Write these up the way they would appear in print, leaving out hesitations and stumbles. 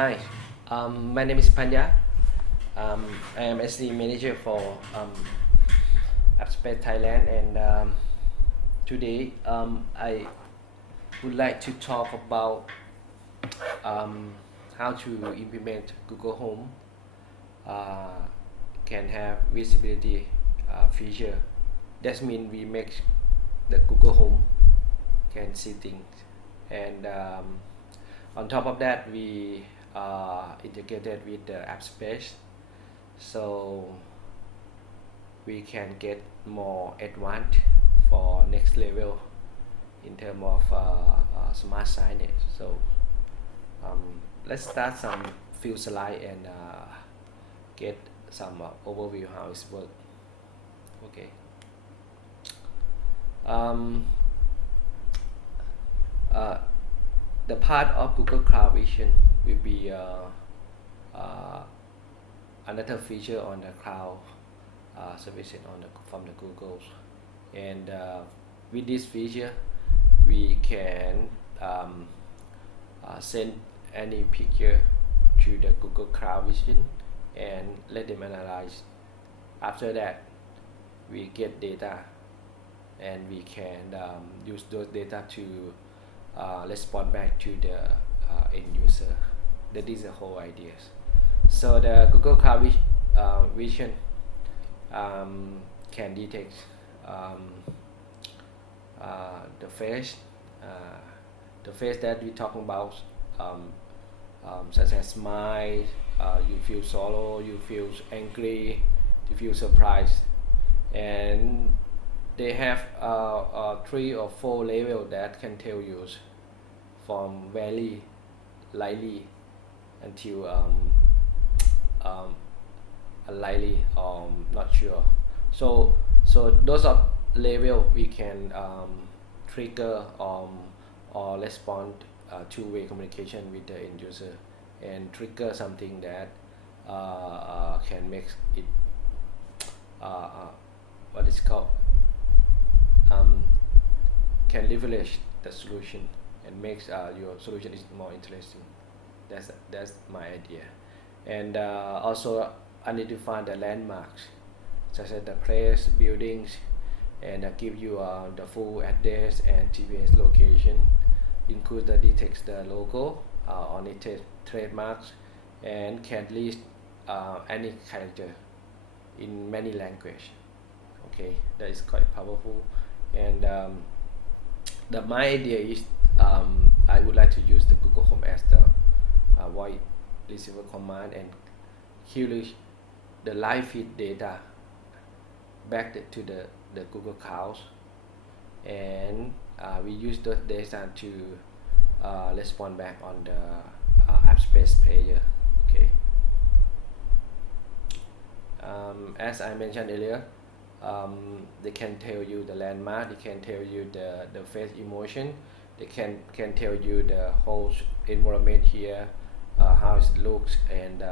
Hi, my name is Panya. I am SD manager for Appspace Thailand, and today I would like to talk about how to implement Google Home can have visibility feature. That means we make the Google Home can see things, and on top of that we integrated with the Appspace, so we can get more advanced for next level in terms of smart signage. So let's start some few slides and get some overview how it's work. Okay. The part of Google Cloud Vision will be another feature on the cloud services from the Googles, and with this feature we can send any picture to the Google Cloud Vision and let them analyze. After that we get data, and we can use those data to respond back to the end user. That is the whole idea. So the Google Cloud Vision can detect the face that we talking about, such as smile, you feel sorrow, you feel angry, you feel surprised, and they have 3 or 4 levels that can tell you from very lightly until lightly not sure. So those are level we can trigger or respond two-way communication with the end user, and trigger something that can make it what is called can leverage the solution and makes your solution is more interesting. That's my idea. And also identify the landmarks such as the place, buildings, and give you the full address and GPS location. Include the detects the logo on the trademarks, and can list any character in many languages. Okay, that is quite powerful. And my idea is I would like to use the Google Home as the voice receiver command and query the live feed data back to the Google Cloud, and we use those data to respond back on the Appspace player. Okay. As I mentioned earlier, they can tell you the landmark, they can tell you the face emotion, they can tell you the whole environment here, how it looks, and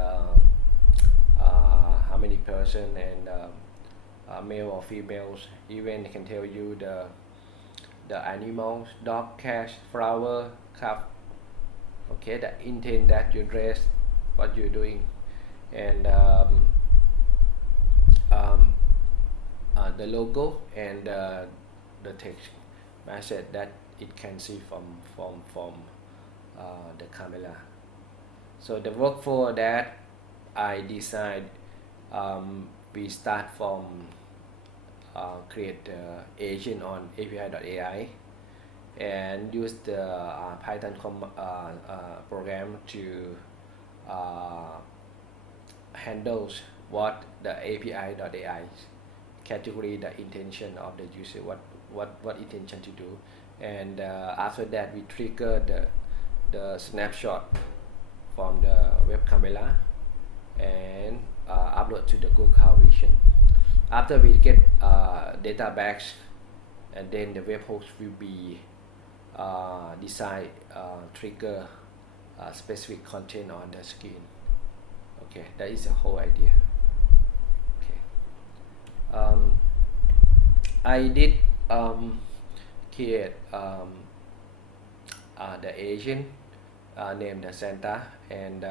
how many person, and male or females. Even they can tell you the animals, dog, cat, flower, cup. Okay, the intent that you dress, what you're doing, and the logo, and the text message that it can see from the camera. So the workflow that I designed, we start from create the agent on API.ai and use the Python program to handles what the API.ai category, the intention of the user, what intention to do, and after that we trigger the snapshot from the web camera and upload to the Google Cloud Vision. After we get data back, and then the web host will be decide trigger specific content on the screen. Okay, that is the whole idea. Okay. I did create the agent named Santa, and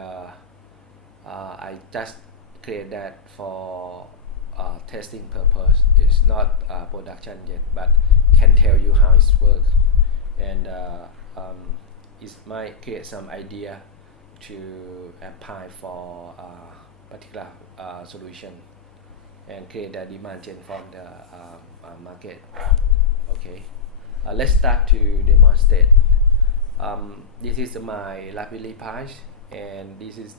I just create that for testing purpose. It's not production yet, but can tell you how it works, and it might create some idea to apply for particular solution and create a demand gen from the market. Okay, let's start to demonstrate. This is my Raspberry Pi, and this is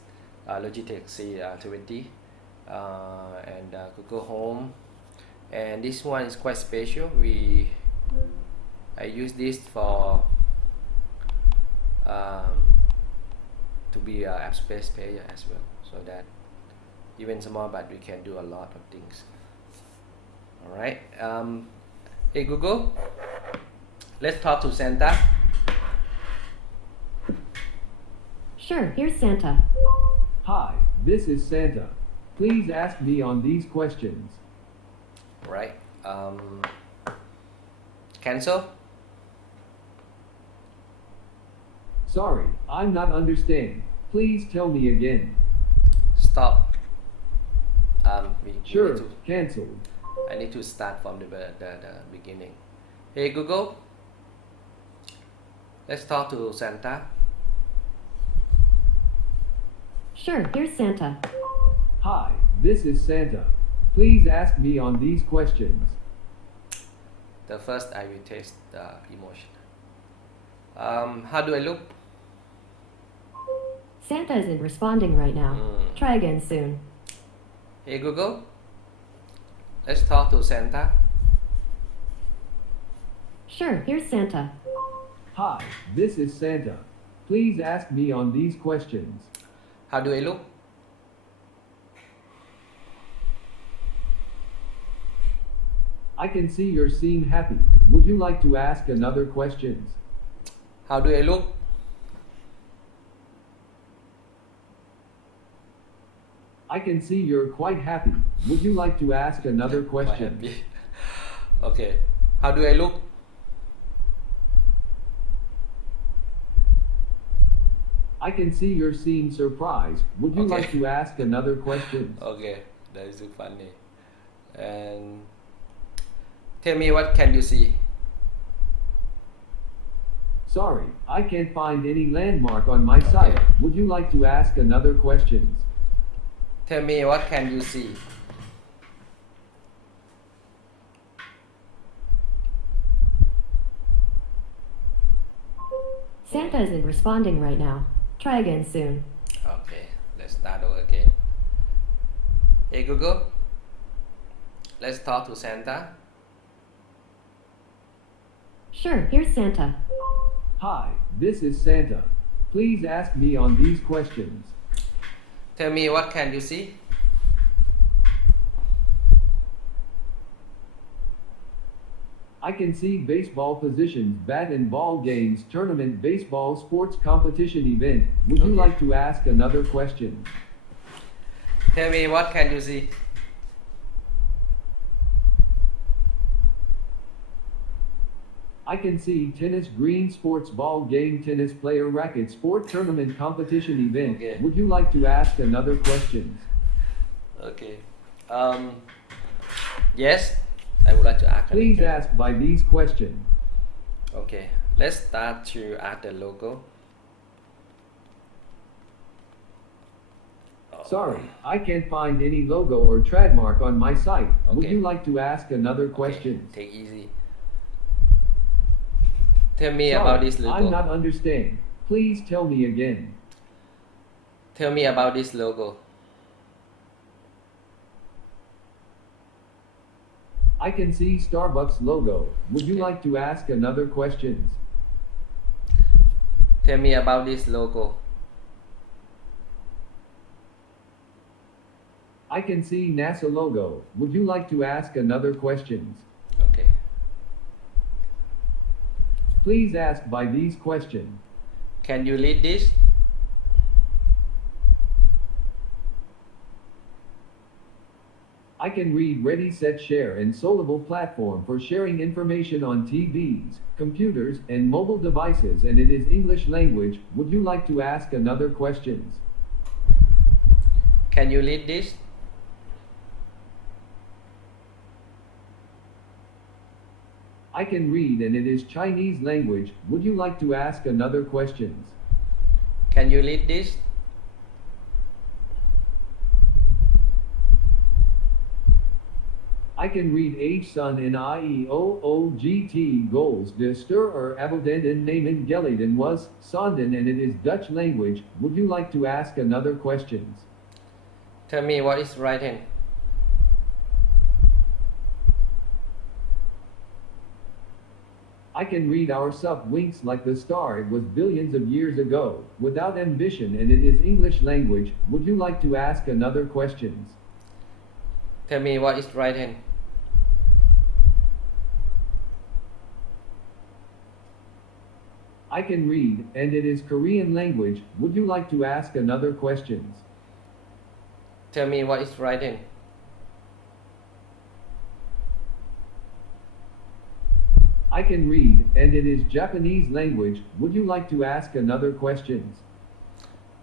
Logitech C20 and Google Home, and this one is quite special. I use this for to be an Appspace player as well, so that even small, but we can do a lot of things. All right. Hey Google, let's talk to Santa. Sure, here's Santa. Hi, this is Santa. Please ask me on these questions. Right. Cancel. Sorry, I'm not understanding. Please tell me again. Stop. Sure, cancelled. I need to start from the beginning. Hey Google, let's talk to Santa. Sure, here's Santa. Hi, this is Santa. Please ask me on these questions. The first I will test the emotion. How do I look? Santa isn't responding right now. Try again soon. Hey Google, let's talk to Santa. Sure, here's Santa. Hi, this is Santa. Please ask me on these questions. How do I look? I can see you seem happy. Would you like to ask another questions? How do I look? I can see you're quite happy. Would you like to ask another question? Okay. How do I look? I can see you seem surprised. Would you like to ask another question? Okay, that is funny. And tell me, what can you see? Sorry, I can't find any landmark on my site. Would you like to ask another question? Tell me, what can you see? Santa isn't responding right now. Try again soon. Okay, let's start over again. Hey Google, let's talk to Santa. Sure, here's Santa. Hi, this is Santa. Please ask me on these questions. Tell me, what can you see? I can see baseball positions, bat and ball games, tournament, baseball, sports competition event. Would you like to ask another question? Tell me, what can you see? I can see tennis green, sports ball game, tennis player, racket, sport tournament, competition event. Would you like to ask another question? Okay. Yes, I would like to ask. Please ask by these questions. Okay, let's start to add the logo. Sorry, I can't find any logo or trademark on my site. Would you like to ask another question? Take easy. Tell me about this logo. I'm not understanding. Please tell me again. Tell me about this logo. I can see Starbucks logo. Would you like to ask another question? Tell me about this logo. I can see NASA logo. Would you like to ask another question? Okay. Please ask by these questions. Can you read this? I can read Ready Set Share and Solvable platform for sharing information on TVs, computers, and mobile devices, and it is English language. Would you like to ask another questions? Can you read this? I can read and it is Chinese language. Would you like to ask another questions? Can you read this? I can read H Sun and IEOOGT goals de stuur abodend en nemen geleden was sonden and it is Dutch language. Would you like to ask another questions? Tell me what is right hand. I can read our sub winks like the star it was billions of years ago, without ambition, and it is English language. Would you like to ask another questions? Tell me what is right hand. I can read, and it is Korean language. Would you like to ask another questions? Tell me what is right hand. I can read, and it is Japanese language. Would you like to ask another questions?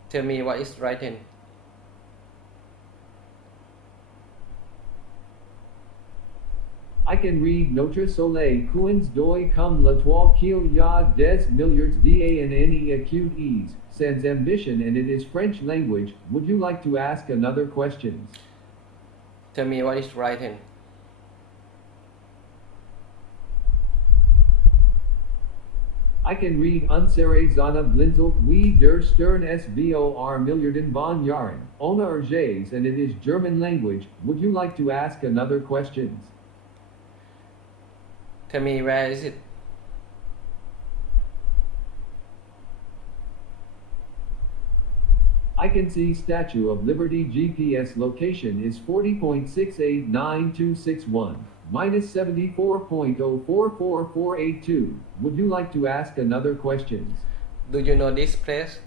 Tell me what is right hand. I can read Notre Soleil Coins doi comme la toile qu'il y a des milliards d'années acute ease, sans ambition, and it is French language. Would you like to ask another questions? Tell me what is right hand. I can read Unsere Zana Blinzel, wie der Stern SVOR Milliarden von Jahren, ohne Erges, and it is German language. Would you like to ask another questions? Tell me where is it. I can see Statue of Liberty GPS location is 40.689261, minus 74.044482. Would you like to ask another questions? Do you know this place?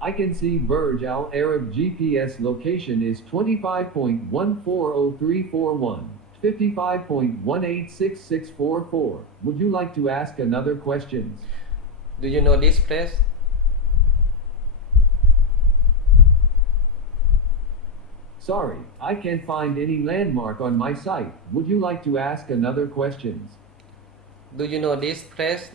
I can see Burj Al Arab GPS location is 25.140341, 55.186644. Would you like to ask another questions? Do you know this place? Sorry, I can't find any landmark on my site. Would you like to ask another questions? Do you know this place?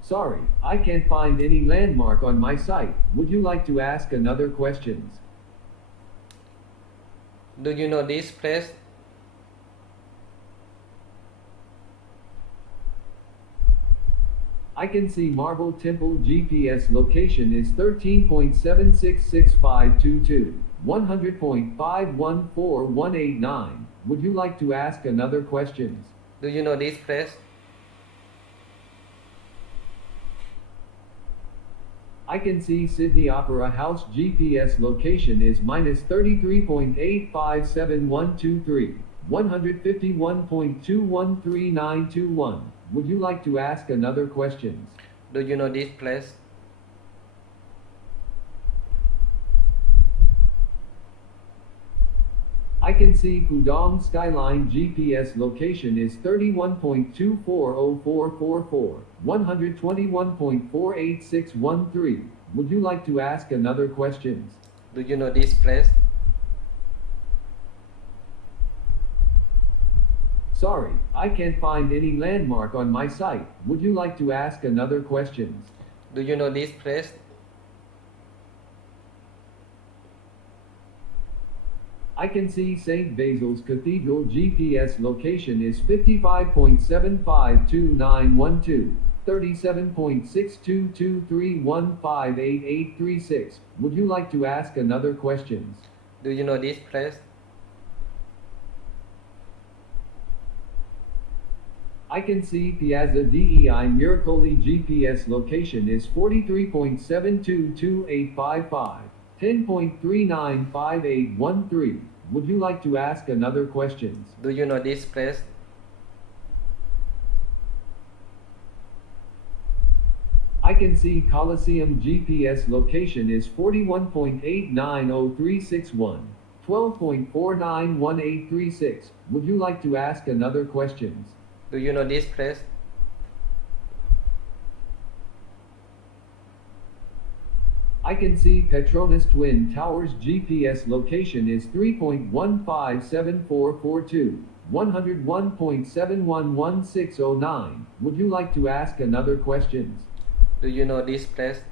Sorry, I can't find any landmark on my site. Would you like to ask another questions? Do you know this place? I can see Marble Temple GPS location is 13.766522, 100.514189. Would you like to ask another questions? Do you know this place? I can see Sydney Opera House GPS location is minus 33.857123, 151.213921. Would you like to ask another questions? Do you know this place? I can see Pudong Skyline GPS location is 31.240444, 121.48613. Would you like to ask another questions? Do you know this place? Sorry, I can't find any landmark on my site. Would you like to ask another questions? Do you know this place? I can see St. Basil's Cathedral GPS location is 55.752912, 37.6223158836. Would you like to ask another questions? Do you know this place? I can see Piazza dei Miracoli GPS location is 43.722855, 10.395813. Would you like to ask another questions? Do you know this place? I can see Coliseum GPS location is 41.890361, 12.491836. Would you like to ask another questions? Do you know this place? I can see Petronas Twin Towers GPS location is 3.157442, 101.711609. Would you like to ask another questions? Do you know this place?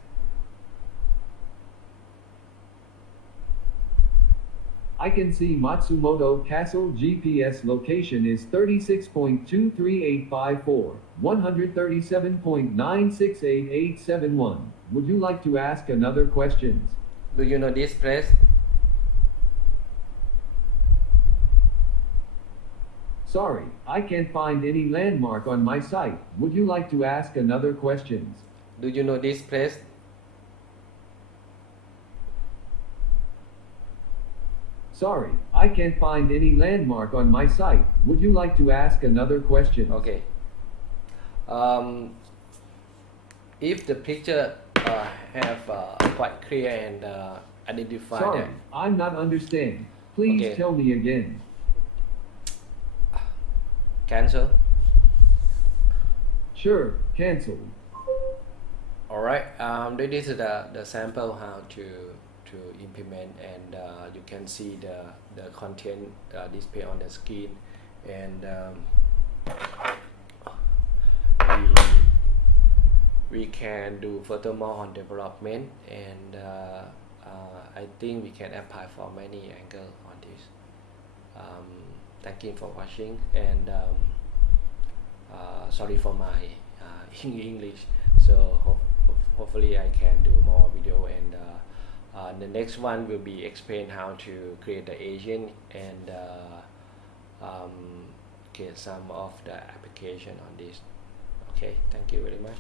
I can see Matsumoto Castle GPS location is 36.23854, 137.968871. Would you like to ask another questions? Do you know this place? Sorry, I can't find any landmark on my site. Would you like to ask another questions? Do you know this place? Sorry, I can't find any landmark on my site. Would you like to ask another question? Okay. If the picture have quite clear and identify Sorry, that. I'm not understand. Please Okay. tell me again. Cancel. Sure, cancel. All right. This is the sample how to implement, and you can see the content display on the screen, and we can do furthermore on development, and I think we can apply for many angles on this. Thank you for watching, and sorry for my English. So hopefully I can do more video, and the next one will be explain how to create the agent and create some of the application on this. Okay, thank you very much.